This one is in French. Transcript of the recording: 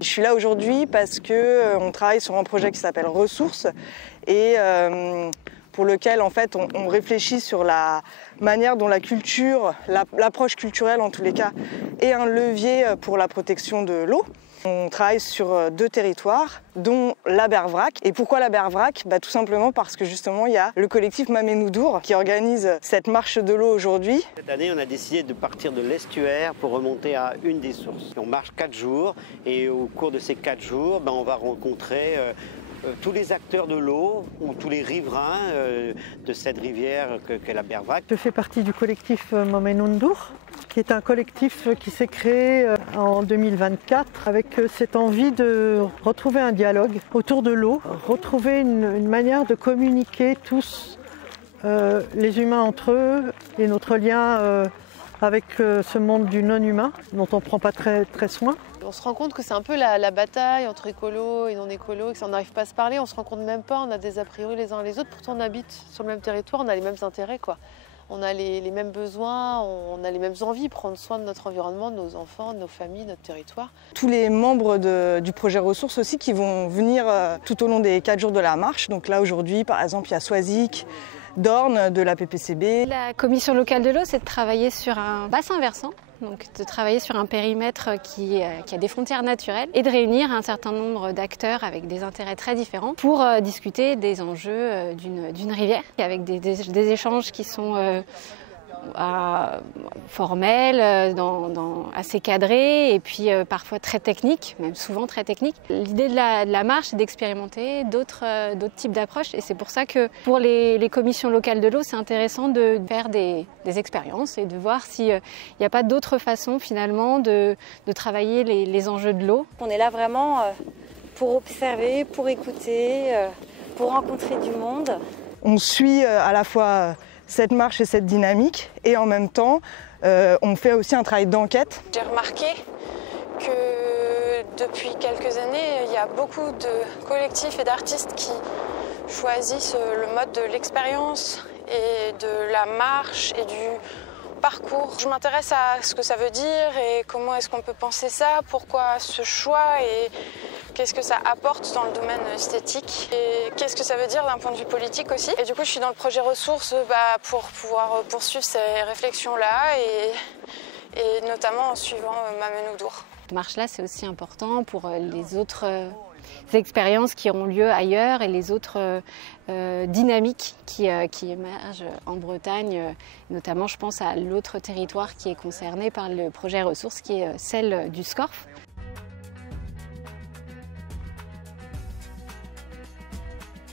Je suis là aujourd'hui parce qu'on travaille sur un projet qui s'appelle Ressources et pour lequel en fait on réfléchit sur la manière dont la culture, l'approche culturelle en tous les cas, est un levier pour la protection de l'eau. On travaille sur 2 territoires, dont la Bervrac. Et pourquoi la Bervrac ? Tout simplement parce que justement il y a le collectif Maménoudour qui organise cette marche de l'eau aujourd'hui. Cette année, on a décidé de partir de l'estuaire pour remonter à une des sources. On marche 4 jours et au cours de ces 4 jours, on va rencontrer tous les acteurs de l'eau ou tous les riverains de cette rivière qu'est la Bervrac. Je fais partie du collectif Maménoudour, qui est un collectif qui s'est créé en 2024 avec cette envie de retrouver un dialogue autour de l'eau, retrouver une manière de communiquer tous les humains entre eux et notre lien avec ce monde du non-humain dont on ne prend pas très soin. On se rend compte que c'est un peu la bataille entre écolos et non-écolos, que ça, on n'arrive pas à se parler, on se rend compte même pas, on a des a priori les uns les autres, pourtant on habite sur le même territoire, on a les mêmes intérêts, quoi. On a les mêmes besoins, on a les mêmes envies, prendre soin de notre environnement, de nos enfants, de nos familles, de notre territoire. Tous les membres du projet Ressources aussi qui vont venir tout au long des 4 jours de la marche. Donc là aujourd'hui par exemple il y a Soisic, Dorne de la PPCB. La commission locale de l'eau, c'est de travailler sur un bassin versant, donc de travailler sur un périmètre qui a des frontières naturelles et de réunir un certain nombre d'acteurs avec des intérêts très différents pour discuter des enjeux d'une rivière, avec des échanges qui sont formels, assez cadrés et puis parfois très techniques, même souvent très techniques. L'idée de la marche, c'est d'expérimenter d'autres types d'approches et c'est pour ça que pour les commissions locales de l'eau, c'est intéressant de faire des expériences et de voir s'il n'y a pas d'autres façons finalement de travailler les enjeux de l'eau. On est là vraiment pour observer, pour écouter, pour rencontrer du monde. On suit à la fois cette marche et cette dynamique et en même temps on fait aussi un travail d'enquête. J'ai remarqué que depuis quelques années il y a beaucoup de collectifs et d'artistes qui choisissent le mode de l'expérience et de la marche et du parcours. Je m'intéresse à ce que ça veut dire et comment est-ce qu'on peut penser ça, pourquoi ce choix et qu'est-ce que ça apporte dans le domaine esthétique et qu'est-ce que ça veut dire d'un point de vue politique aussi. Et du coup, je suis dans le projet Ressources pour pouvoir poursuivre ces réflexions-là et notamment en suivant Maménoudour. Cette marche-là, c'est aussi important pour les autres expériences qui auront lieu ailleurs et les autres dynamiques qui émergent en Bretagne. Notamment, je pense à l'autre territoire qui est concerné par le projet Ressources, qui est celle du Scorff.